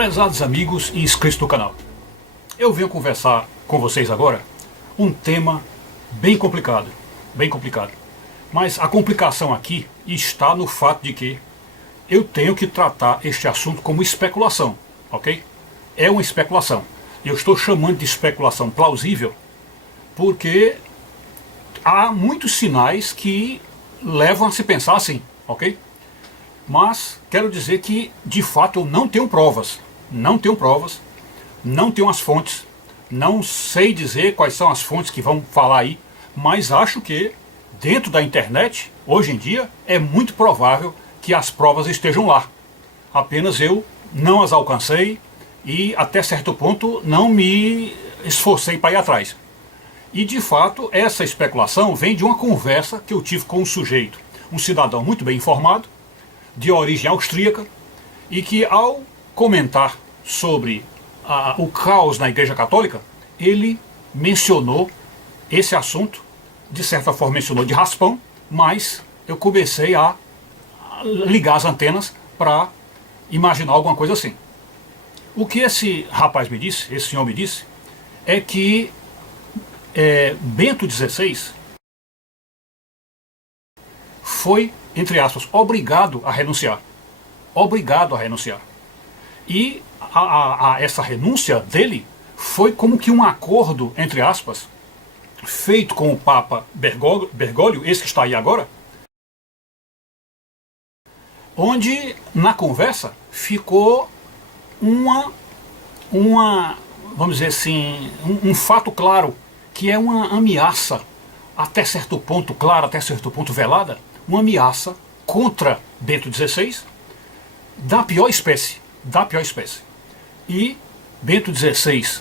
Prezados amigos e inscritos do canal, eu venho conversar com vocês agora um tema bem complicado, mas a complicação aqui está no fato de que eu tenho que tratar este assunto como especulação, ok? É uma especulação. Eu estou chamando de especulação plausível porque há muitos sinais que levam a se pensar assim, ok? Mas quero dizer que de fato eu não tenho provas, não tenho as fontes, não sei dizer quais são as fontes que vão falar aí, mas acho que dentro da internet, hoje em dia, é muito provável que as provas estejam lá. Apenas eu não as alcancei e até certo ponto não me esforcei para ir atrás. E de fato essa especulação vem de uma conversa que eu tive com um sujeito, um cidadão muito bem informado, de origem austríaca, e que ao comentar sobre o caos na Igreja Católica, ele mencionou esse assunto, de certa forma mencionou de raspão, mas eu comecei a ligar as antenas para imaginar alguma coisa assim. O que esse rapaz me disse, esse senhor me disse, é que Bento XVI foi, entre aspas, obrigado a renunciar. E essa renúncia dele foi como que um acordo, entre aspas, feito com o Papa Bergoglio, esse que está aí agora, onde na conversa ficou vamos dizer assim, um fato claro, que é uma ameaça, até certo ponto clara, até certo ponto velada, uma ameaça contra Bento XVI da pior espécie. E Bento XVI,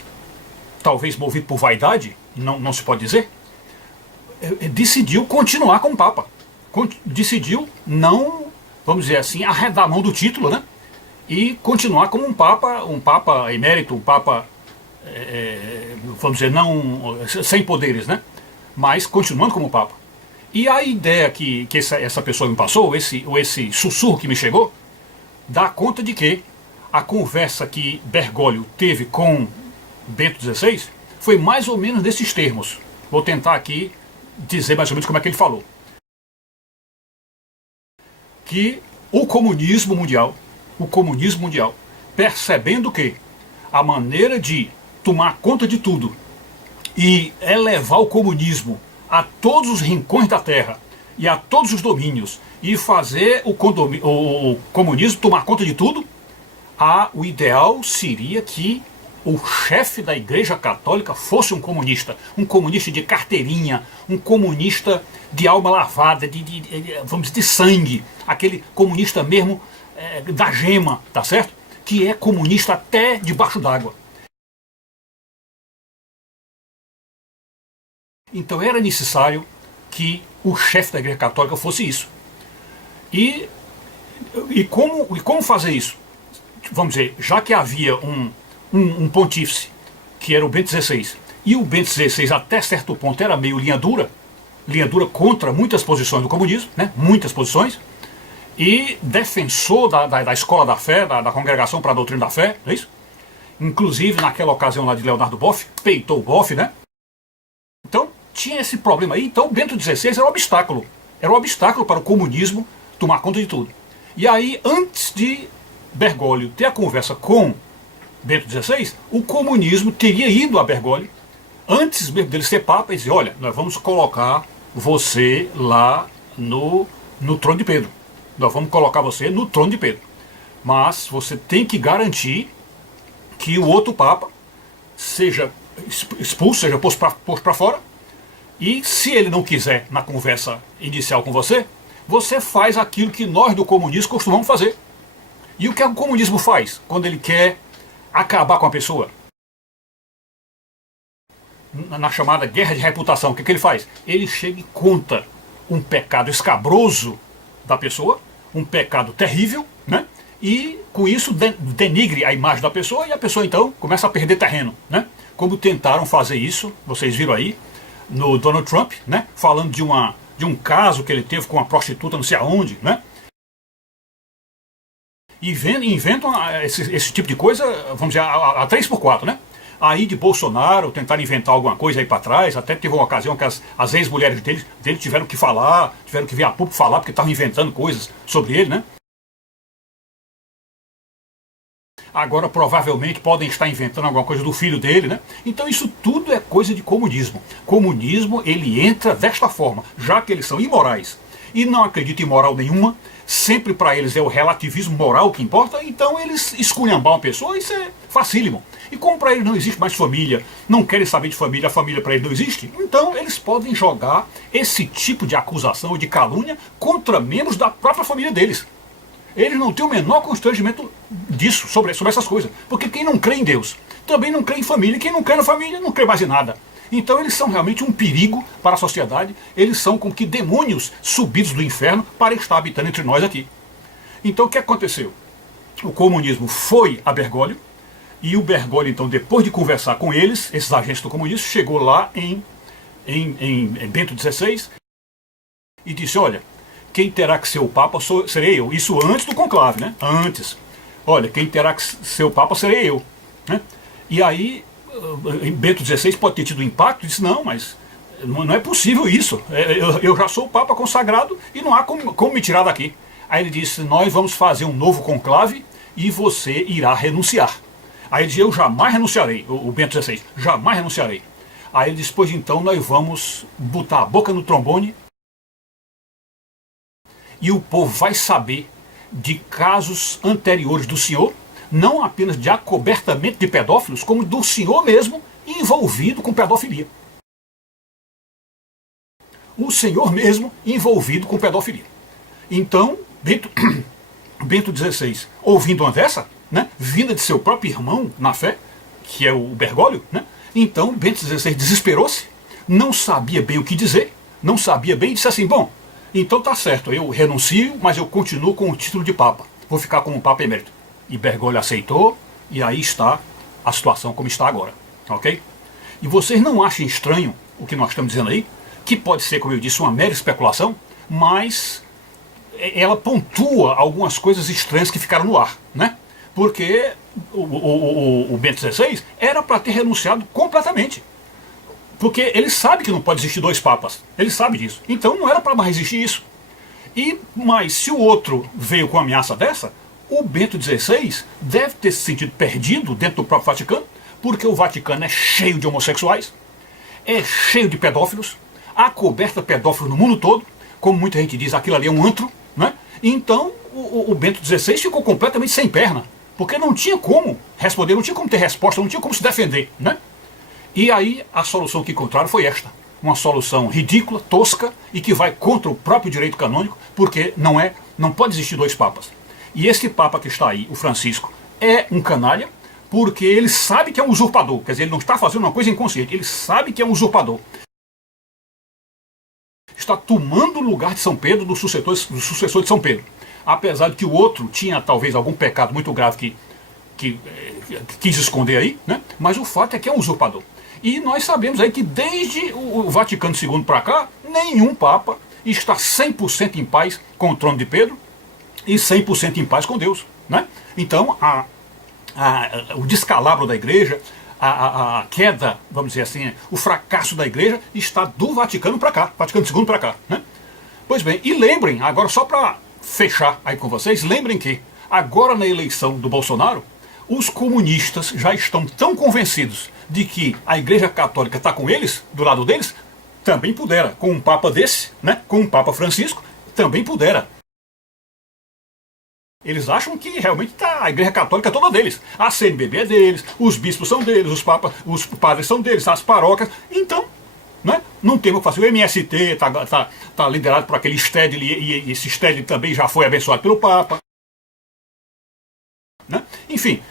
talvez movido por vaidade, não se pode dizer, decidiu continuar como Papa. Decidiu não, vamos dizer assim, arredar a mão do título, né? E continuar como um Papa emérito, um Papa, vamos dizer, não sem poderes, né? Mas continuando como Papa. E a ideia que essa pessoa me passou, esse sussurro que me chegou, dá conta de que a conversa que Bergoglio teve com Bento XVI foi mais ou menos desses termos. Vou tentar aqui dizer mais ou menos como é que ele falou. Que o comunismo mundial, percebendo que a maneira de tomar conta de tudo e elevar o comunismo a todos os rincões da Terra e a todos os domínios e fazer o comunismo tomar conta de tudo, o ideal seria que o chefe da Igreja Católica fosse um comunista de carteirinha, um comunista de alma lavada, vamos dizer, de sangue, aquele comunista mesmo da gema, tá certo? Que é comunista até debaixo d'água. Então era necessário que o chefe da Igreja Católica fosse isso. E como fazer isso? Vamos dizer, já que havia um pontífice, que era o Bento XVI, e o Bento XVI até certo ponto era meio linha dura contra muitas posições do comunismo, né? Muitas posições, e defensor da escola da fé, da Congregação para a Doutrina da Fé, não é isso? Inclusive naquela ocasião lá de Leonardo Boff, peitou o Boff, né? Então tinha esse problema aí. Então Bento XVI era um obstáculo para o comunismo tomar conta de tudo. E aí, antes de Bergoglio ter a conversa com Bento XVI, o comunismo teria ido a Bergoglio, antes mesmo dele ser Papa, e dizer: olha, nós vamos colocar você lá no trono de Pedro. Nós vamos colocar você no trono de Pedro. Mas você tem que garantir que o outro Papa seja expulso, seja posto para fora. E se ele não quiser, na conversa inicial com você, você faz aquilo que nós do comunismo costumamos fazer. E o que o comunismo faz quando ele quer acabar com a pessoa? Na chamada guerra de reputação, o que ele faz? Ele chega e conta um pecado escabroso da pessoa, um pecado terrível, né? E com isso denigre a imagem da pessoa, e a pessoa então começa a perder terreno, né? Como tentaram fazer isso, vocês viram aí, no Donald Trump, né? Falando de um caso que ele teve com uma prostituta não sei aonde, né? E inventam esse tipo de coisa, vamos dizer, a 3x4, né? Aí de Bolsonaro tentaram inventar alguma coisa aí para trás, até teve uma ocasião que as ex-mulheres dele tiveram que falar, tiveram que vir a público falar, porque estavam inventando coisas sobre ele, né? Agora provavelmente podem estar inventando alguma coisa do filho dele, né? Então isso tudo é coisa de comunismo. Comunismo, ele entra desta forma, já que eles são imorais e não acreditam em moral nenhuma, sempre para eles é o relativismo moral que importa, então eles esculhambar uma pessoa, isso é facílimo. E como para eles não existe mais família, não querem saber de família, a família para eles não existe, então eles podem jogar esse tipo de acusação ou de calúnia contra membros da própria família deles. Eles não têm o menor constrangimento disso, sobre essas coisas. Porque quem não crê em Deus também não crê em família. E quem não crê na família não crê mais em nada. Então eles são realmente um perigo para a sociedade. Eles são como que demônios subidos do inferno para estar habitando entre nós aqui. Então o que aconteceu? O comunismo foi a Bergoglio. E o Bergoglio, então, depois de conversar com eles, esses agentes do comunismo, chegou lá em Bento XVI e disse, olha, quem terá que ser o Papa serei eu. Isso antes do conclave, né? Antes. Olha, quem terá que ser o Papa serei eu. Né? E aí, Bento XVI pode ter tido um impacto, disse, não, mas não é possível isso. Eu já sou o Papa consagrado e não há como me tirar daqui. Aí ele disse, nós vamos fazer um novo conclave e você irá renunciar. Aí ele disse, eu jamais renunciarei, o Bento XVI, jamais renunciarei. Aí ele disse, pois então nós vamos botar a boca no trombone e o povo vai saber de casos anteriores do senhor, não apenas de acobertamento de pedófilos, como do senhor mesmo envolvido com pedofilia. O senhor mesmo envolvido com pedofilia. Então, Bento XVI, ouvindo uma dessa, né, vinda de seu próprio irmão na fé, que é o Bergoglio, né, então Bento XVI desesperou-se, não sabia bem o que dizer, não sabia bem e disse assim, bom, então tá certo, eu renuncio, mas eu continuo com o título de Papa. Vou ficar como Papa emérito. E Bergoglio aceitou, e aí está a situação como está agora. Ok? E vocês não achem estranho o que nós estamos dizendo aí, que pode ser, como eu disse, uma mera especulação, mas ela pontua algumas coisas estranhas que ficaram no ar, né? Porque o Bento XVI era para ter renunciado completamente. Porque ele sabe que não pode existir dois papas. Ele sabe disso. Então não era para mais existir isso. Mas se o outro veio com uma ameaça dessa, o Bento XVI deve ter se sentido perdido dentro do próprio Vaticano, porque o Vaticano é cheio de homossexuais, é cheio de pedófilos, há coberta pedófilos no mundo todo, como muita gente diz, aquilo ali é um antro, né? Então o Bento XVI ficou completamente sem perna, porque não tinha como responder, não tinha como ter resposta, não tinha como se defender, né? E aí a solução que encontraram foi esta. Uma solução ridícula, tosca e que vai contra o próprio direito canônico, porque não pode existir dois papas. E esse papa que está aí, o Francisco, é um canalha, porque ele sabe que é um usurpador. Quer dizer, ele não está fazendo uma coisa inconsciente, ele sabe que é um usurpador. Está tomando o lugar de São Pedro, do sucessor de São Pedro. Apesar de que o outro tinha talvez algum pecado muito grave que quis esconder aí, né? Mas o fato é que é um usurpador. E nós sabemos aí que desde o Vaticano II para cá, nenhum Papa está 100% em paz com o trono de Pedro e 100% em paz com Deus, né? Então, o descalabro da igreja, a queda, vamos dizer assim, o fracasso da igreja está do Vaticano para cá, Vaticano II para cá, né? Pois bem, e lembrem, agora só para fechar aí com vocês, lembrem que agora na eleição do Bolsonaro, os comunistas já estão tão convencidos de que a Igreja Católica está com eles, do lado deles, também pudera. Com um Papa desse, né, com um Papa Francisco, também pudera. Eles acham que realmente a Igreja Católica é toda deles. A CNBB é deles, os bispos são deles, os padres são deles, as paróquias. Então, né, não tem o que fazer. O MST está liderado por aquele Stedley, e esse Stedley também já foi abençoado pelo Papa. Né? Enfim,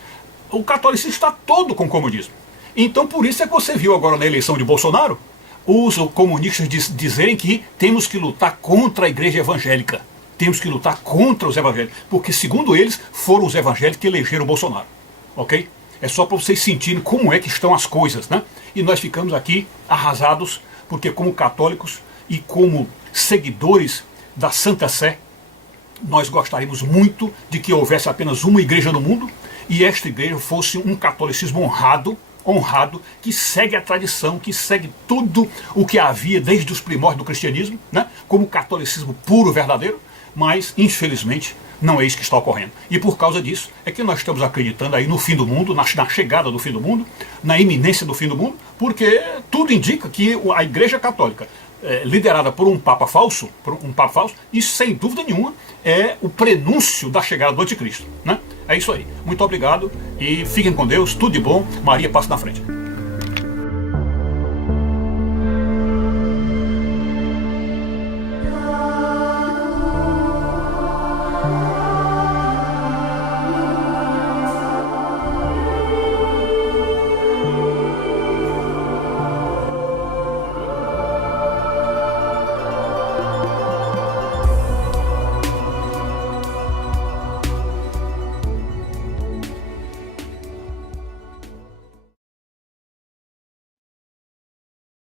o catolicismo está todo com o comunismo. Então por isso é que você viu agora na eleição de Bolsonaro os comunistas dizerem que temos que lutar contra a igreja evangélica. Temos que lutar contra os evangélicos. Porque segundo eles foram os evangélicos que elegeram o Bolsonaro. Ok? É só para vocês sentirem como é que estão as coisas, né? E nós ficamos aqui arrasados, porque como católicos e como seguidores da Santa Sé, nós gostaríamos muito de que houvesse apenas uma igreja no mundo e esta igreja fosse um catolicismo honrado, que segue a tradição, que segue tudo o que havia desde os primórdios do cristianismo, né, como catolicismo puro, verdadeiro, mas infelizmente não é isso que está ocorrendo. E por causa disso é que nós estamos acreditando aí no fim do mundo, na chegada do fim do mundo, na iminência do fim do mundo, porque tudo indica que a Igreja Católica, liderada por um Papa falso, isso sem dúvida nenhuma é o prenúncio da chegada do Anticristo, né? É isso aí. Muito obrigado e fiquem com Deus, tudo de bom. Maria passa na frente.